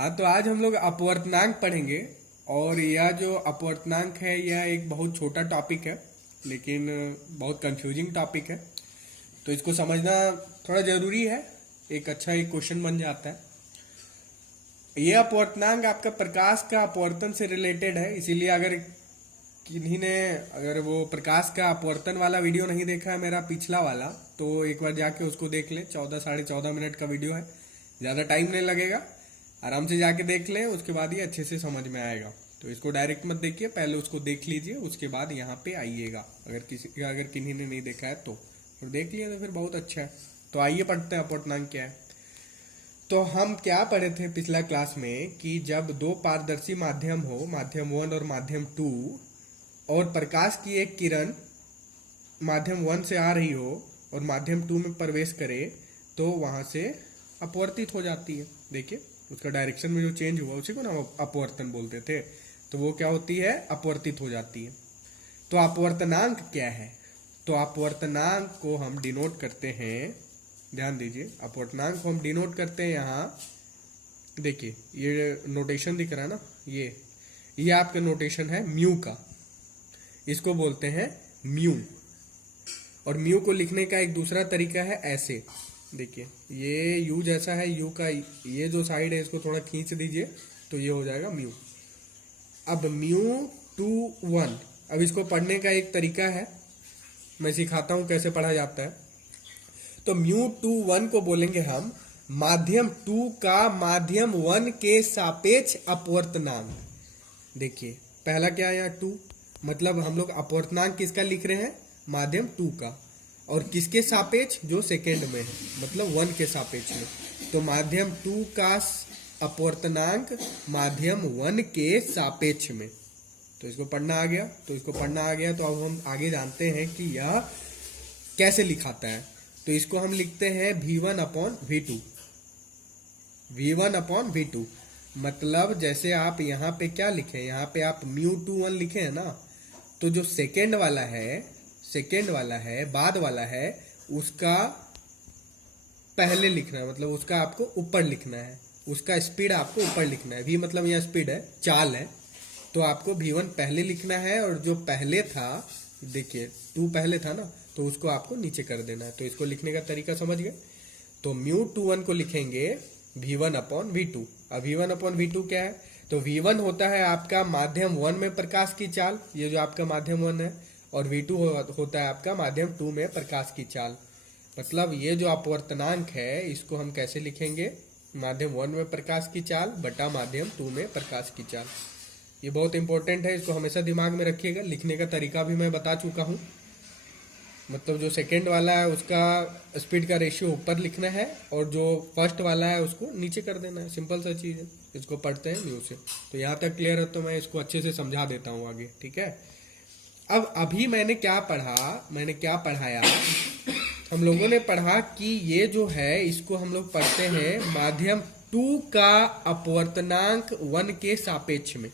हाँ, तो आज हम लोग अपवर्तनांक पढ़ेंगे। और यह जो अपवर्तनांक है यह एक बहुत छोटा टॉपिक है, लेकिन बहुत कंफ्यूजिंग टॉपिक है। तो इसको समझना थोड़ा जरूरी है। एक अच्छा एक क्वेश्चन बन जाता है। यह अपवर्तनांक आपका प्रकाश का अपवर्तन से रिलेटेड है, इसीलिए अगर किन्हीं ने अगर वो प्रकाश का अपवर्तन वाला वीडियो नहीं देखा है मेरा पिछला वाला, तो एक बार जाके उसको देख ले। 14 साढ़े 14 मिनट का वीडियो है, ज़्यादा टाइम नहीं लगेगा। आराम से जाके देख लें, उसके बाद ही अच्छे से समझ में आएगा। तो इसको डायरेक्ट मत देखिए, पहले उसको देख लीजिए, उसके बाद यहाँ पे आइएगा। अगर किन्हीं ने नहीं देखा है तो फिर देख लिया तो फिर बहुत अच्छा है। तो आइए पढ़ते हैं अपवर्तनांक क्या है। तो हम क्या पढ़े थे पिछला क्लास में कि जब दो पारदर्शी माध्यम हो, माध्यम 1 और माध्यम 2, और प्रकाश की एक किरण माध्यम 1 से आ रही हो और माध्यम 2 में प्रवेश करे, तो वहां से अपवर्तित हो जाती है। देखिए उसका डायरेक्शन में जो चेंज हुआ उसी को ना अपवर्तन बोलते थे। तो वो क्या होती है, अपवर्तित हो जाती है। तो अपवर्तनांक क्या है? तो अपवर्तनांक को हम डिनोट करते हैं, ध्यान दीजिए, अपवर्तनांक को हम डिनोट करते हैं यहाँ। देखिए ये नोटेशन दिख रहा है ना, ये आपका नोटेशन है म्यू का, इसको बोलते हैं म्यू। और म्यू को लिखने का एक दूसरा तरीका है ऐसे। देखिए ये यू जैसा है, यू का ये जो साइड है इसको थोड़ा खींच दीजिए तो ये हो जाएगा म्यू। अब म्यू टू 1, अब इसको पढ़ने का एक तरीका है, मैं सिखाता हूं कैसे पढ़ा जाता है। तो म्यू टू 1 को बोलेंगे हम माध्यम 2 का माध्यम 1 के सापेक्ष अपवर्तनांक। देखिए पहला क्या है यहाँ 2, मतलब हम लोग अपवर्तनांक किसका लिख रहे हैं, माध्यम 2 का, और किसके सापेक्ष, जो सेकेंड में है, मतलब 1 के सापेक्ष में। तो माध्यम 2 का अपवर्तनांक माध्यम 1 के सापेक्ष में। तो इसको पढ़ना आ गया, तो अब हम आगे जानते हैं कि यह कैसे लिखाता है। तो इसको हम लिखते हैं V1/V2। V1/V2 मतलब जैसे आप यहाँ पे क्या लिखे, यहाँ पे आप म्यू टू 1 लिखे हैं ना, तो जो सेकेंड वाला है बाद वाला है, उसका पहले लिखना है, मतलब उसका आपको ऊपर लिखना है, उसका स्पीड आपको ऊपर लिखना है। V मतलब यह स्पीड है, चाल है, तो आपको V1 पहले लिखना है, और जो पहले था, देखिए 2 पहले था ना, तो उसको आपको नीचे कर देना है। तो इसको लिखने का तरीका समझ गए। तो म्यू टू 1 को लिखेंगे V1/V2। अब V1/V2 क्या है? तो V1 होता है आपका माध्यम 1 में प्रकाश की चाल, ये जो आपका माध्यम 1 है, और V2 होता है आपका माध्यम 2 में प्रकाश की चाल। मतलब ये जो अपवर्तनांक है इसको हम कैसे लिखेंगे, माध्यम 1 में प्रकाश की चाल बटा माध्यम 2 में प्रकाश की चाल। ये बहुत इंपॉर्टेंट है, इसको हमेशा दिमाग में रखिएगा। लिखने का तरीका भी मैं बता चुका हूँ। मतलब जो सेकेंड वाला है उसका स्पीड का रेशियो ऊपर लिखना है, और जो फर्स्ट वाला है उसको नीचे कर देना है। सिंपल सा चीज़ है। इसको पढ़ते हैं म्यू से। तो यहाँ तक क्लियर है, तो मैं इसको अच्छे से समझा देता हूँ आगे, ठीक है। अब अभी मैंने क्या पढ़ाया, हम लोगों ने पढ़ा कि ये जो है इसको हम लोग पढ़ते हैं माध्यम 2 का अपवर्तनांक 1 के सापेक्ष में,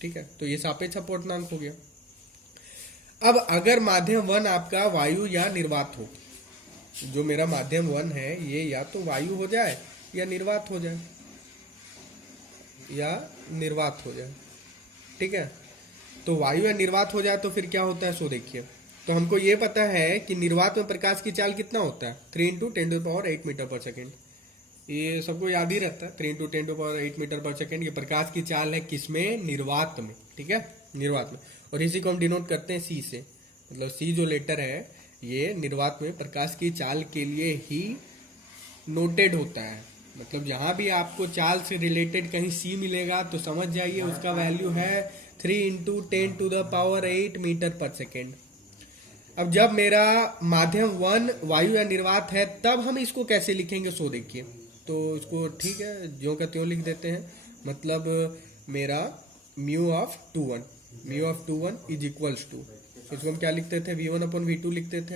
ठीक है। तो ये सापेक्ष अपवर्तनांक हो गया। अब अगर माध्यम 1 आपका वायु या निर्वात हो, जो मेरा माध्यम 1 है ये या तो वायु हो जाए या निर्वात हो जाए, ठीक है। तो वायु या निर्वात हो जाए तो फिर क्या होता है, सो देखिए। तो हमको ये पता है कि निर्वात में प्रकाश की चाल कितना होता है, 3 × 10⁸ मीटर पर सेकेंड। ये सबको याद ही रहता है, 3 × 10⁸ मीटर पर सेकेंड। ये प्रकाश की चाल है किसमें, निर्वात में, ठीक है, निर्वात में। और इसी को हम डिनोट करते हैं C से, मतलब C जो लेटर है ये निर्वात में प्रकाश की चाल के लिए ही नोटेड होता है। मतलब जहां भी आपको चाल से रिलेटेड कहीं C मिलेगा तो समझ जाइए उसका वैल्यू है 3 × 10⁸ मीटर पर सेकेंड। अब जब मेरा माध्यम 1 वायु या निर्वात है तब हम इसको कैसे लिखेंगे, सो देखिए। तो इसको ठीक है ज्यों का त्यों लिख देते हैं। मतलब मेरा mu of two 1 is equals to, इसको हम क्या लिखते थे, V1/V2 लिखते थे।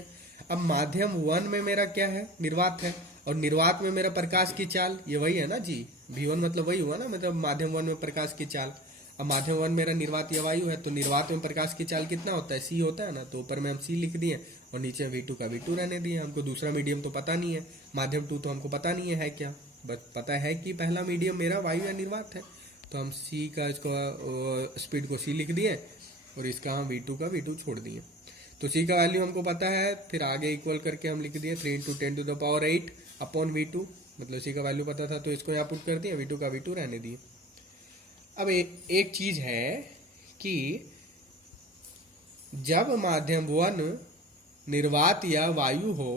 अब माध्यम 1 में मेरा क्या है, निर्वात है, और निर्वात में मेरा प्रकाश की चाल ये वही है ना जी, V1 मतलब वही हुआ ना, मतलब माध्यम 1 में प्रकाश की चाल। अब माध्यम 1 मेरा निर्वात या वायु है, तो निर्वात में प्रकाश की चाल कितना होता है, C होता है ना। तो ऊपर में हम C लिख दिए और नीचे V2 का V2 रहने दिए। हमको दूसरा मीडियम तो पता नहीं है, माध्यम 2 तो हमको पता नहीं है क्या, बस पता है कि पहला मीडियम मेरा वायु या निर्वात है, तो हम सी का इसको स्पीड को सी लिख दिए और इसका हम V2 का V2 छोड़ दिए। तो सी का वैल्यू हमको पता है, फिर आगे इक्वल करके हम लिख दिए 3 × 10⁸ अपॉन V2, मतलब सी का वैल्यू पता था तो इसको यहाँ पुट कर दिया, V2 का V2 रहने दिए। अब एक चीज है कि जब माध्यम 1 निर्वात या वायु हो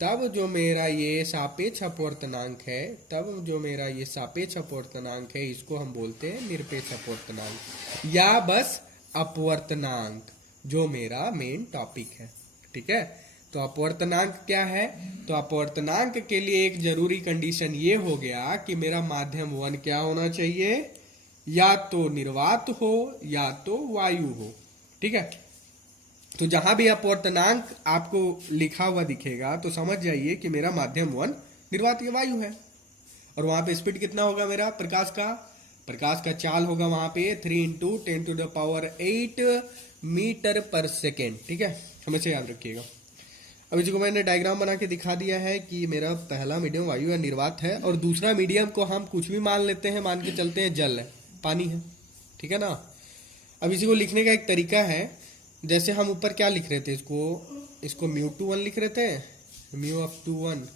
तब जो मेरा ये सापेक्ष अपवर्तनांक है, तब जो मेरा ये सापेक्ष अपवर्तनांक है, इसको हम बोलते हैं निरपेक्ष अपवर्तनांक या बस अपवर्तनांक, जो मेरा मेन टॉपिक है। ठीक है, तो अपवर्तनांक क्या है? तो अपवर्तनांक के लिए एक जरूरी कंडीशन ये हो गया कि मेरा माध्यम 1 क्या होना चाहिए, या तो निर्वात हो या तो वायु हो। ठीक है, तो जहां भी अपवर्तनांक आपको लिखा हुआ दिखेगा तो समझ जाइए कि मेरा माध्यम 1 निर्वात या वायु है। और वहां पे स्पीड कितना होगा मेरा प्रकाश का चाल होगा वहां पे 3 × 10⁸ मीटर पर सेकेंड। ठीक है, हमेशा याद रखिएगा। अब इसको मैंने डायग्राम बना के दिखा दिया है कि मेरा पहला मीडियम वायु या निर्वात है और दूसरा मीडियम को हम कुछ भी मान लेते हैं, मान के चलते हैं जल है, पानी है। ठीक है ना। अब इसी को लिखने का एक तरीका है, जैसे हम ऊपर क्या लिख रहे थे, इसको μ2 लिख रहे थे, μ(2)1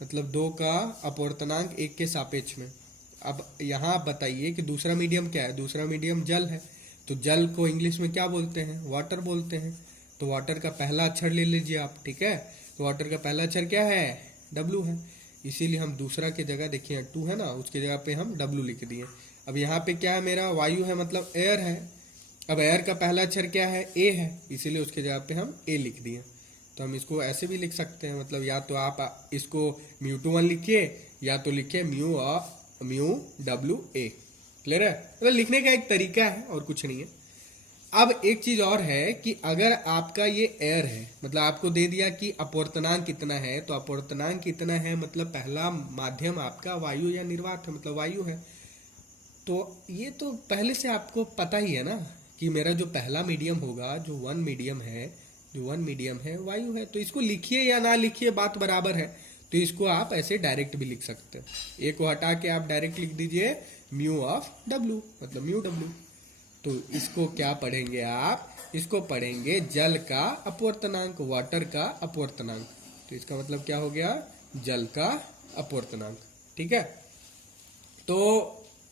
मतलब 2 का अपवर्तनांक 1 के सापेक्ष में। अब यहाँ आप बताइए कि दूसरा मीडियम क्या है? दूसरा मीडियम जल है, तो जल को इंग्लिश में क्या बोलते हैं? वाटर बोलते हैं। तो वाटर का पहला अक्षर ले लीजिए आप। ठीक है, तो वाटर का पहला अक्षर क्या है? W है, इसीलिए हम दूसरा की जगह देखिए 2 है ना, उसकी जगह पे हम W लिख दिए। अब यहाँ पे क्या है मेरा? वायु है, मतलब एयर है। अब एयर का पहला अक्षर क्या है? A है, इसीलिए उसके जगह पे हम A लिख दिए। तो हम इसको ऐसे भी लिख सकते हैं, मतलब या तो आप इसको μ2 लिखिए या तो लिखिए μWA। क्लियर है? मतलब लिखने का एक तरीका है और कुछ नहीं है। अब एक चीज और है कि अगर आपका ये एयर है, मतलब आपको दे दिया कि अपवर्तनांक कितना है, तो अपवर्तनांक कितना है मतलब पहला माध्यम आपका वायु या निर्वात है, मतलब वायु है। तो ये तो पहले से आपको पता ही है ना कि मेरा जो पहला मीडियम होगा, जो वन मीडियम है वायु है। तो इसको लिखिए या ना लिखिए बात बराबर है। तो इसको आप ऐसे डायरेक्ट भी लिख सकते हैं, ए को हटा के आप डायरेक्ट लिख दीजिए μW, मतलब μW। तो इसको क्या पढ़ेंगे आप? इसको पढ़ेंगे जल का अपवर्तनांक, वाटर का अपवर्तनांक। तो इसका मतलब क्या हो गया? जल का अपवर्तनांक। ठीक है, तो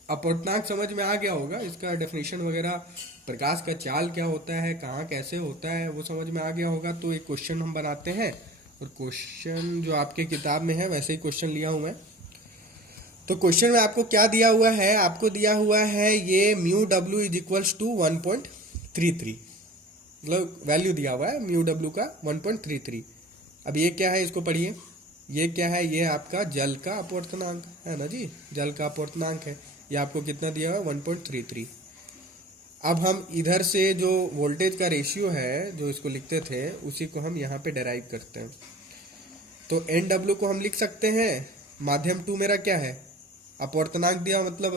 अपवर्तनांक समझ में आ गया होगा, इसका डेफिनेशन वगैरह, प्रकाश का चाल क्या होता है, कहाँ कैसे होता है, वो समझ में आ गया होगा। तो एक क्वेश्चन हम बनाते हैं, और क्वेश्चन जो आपके किताब में है वैसे ही क्वेश्चन लिया हूं मैं। तो क्वेश्चन में आपको क्या दिया हुआ है? आपको दिया हुआ है ये μW = 1.33, मतलब वैल्यू दिया हुआ है μW का 1.33। अब ये क्या है, इसको पढ़िए। ये क्या है? ये आपका जल का अपवर्तनांक है ना जी, जल का अपवर्तनांक है। ये आपको कितना दिया हुआ है? 1.33। अब हम इधर से जो वोल्टेज का रेशियो है, जो इसको लिखते थे, उसी को हम यहाँ पे डेराइव करते हैं। तो NW को हम लिख सकते हैं, माध्यम 2 मेरा क्या है? अपवर्तनांक दिया, मतलब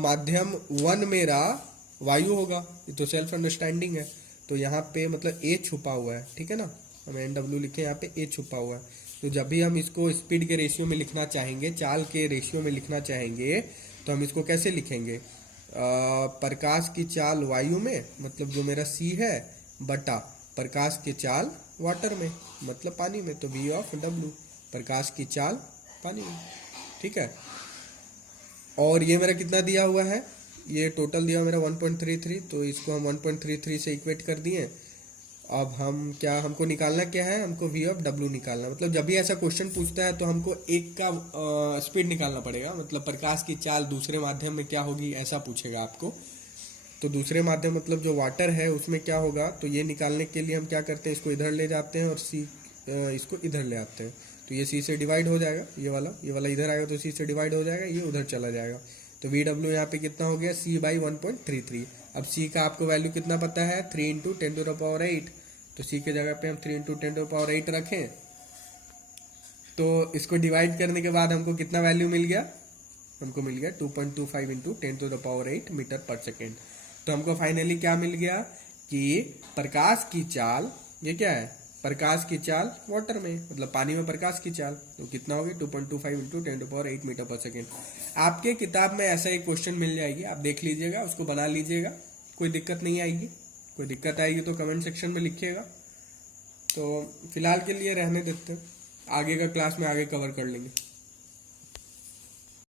माध्यम 1 मेरा वायु होगा, ये तो सेल्फ अंडरस्टैंडिंग है। तो यहाँ पे मतलब A छुपा हुआ है। ठीक है ना, हम NW लिखे, यहाँ पे A छुपा हुआ है। तो जब भी हम इसको स्पीड के रेशियो में लिखना चाहेंगे, चाल के रेशियो में लिखना चाहेंगे, तो हम इसको कैसे लिखेंगे? प्रकाश की चाल वायु में, मतलब जो मेरा C है, बटा प्रकाश की चाल वाटर में, मतलब पानी में, तो V(W), प्रकाश की चाल पानी में। ठीक है, और ये मेरा कितना दिया हुआ है? ये टोटल दिया मेरा 1.33, तो इसको हम 1.33 से इक्वेट कर दिए। अब हमको निकालना क्या है? हमको V(W) निकालना। मतलब जब भी ऐसा क्वेश्चन पूछता है तो हमको एक का स्पीड निकालना पड़ेगा, मतलब प्रकाश की चाल दूसरे माध्यम में क्या होगी, ऐसा पूछेगा आपको। तो दूसरे माध्यम मतलब जो वाटर है उसमें क्या होगा, तो ये निकालने के लिए हम क्या करते हैं? इसको इधर ले जाते हैं और इसको इधर ले आते हैं। तो ये C से डिवाइड हो जाएगा, ये वाला इधर आएगा तो C से डिवाइड हो जाएगा, ये उधर चला जाएगा। तो VW यहाँ पे कितना हो गया? C/1.33। अब C का आपको वैल्यू कितना पता है? 3 × 10⁸। तो C के जगह पे हम 3 × 10⁸ रखें, तो इसको डिवाइड करने के बाद हमको कितना वैल्यू मिल गया? हमको मिल गया 2.25 × 10⁸ मीटर पर सेकेंड। तो हमको फाइनली क्या मिल गया कि प्रकाश की चाल, ये क्या है? प्रकाश की चाल वाटर में, मतलब पानी में प्रकाश की चाल, तो कितना होगी 2.25 इंटू 10⁸ मीटर पर सेकेंड। आपके किताब में ऐसा एक क्वेश्चन मिल जाएगी, आप देख लीजिएगा, उसको बना लीजिएगा, कोई दिक्कत नहीं आएगी। कोई दिक्कत आएगी तो कमेंट सेक्शन में लिखिएगा। तो फिलहाल के लिए रहने देते हैं, आगे का क्लास में आगे कवर कर लेंगे।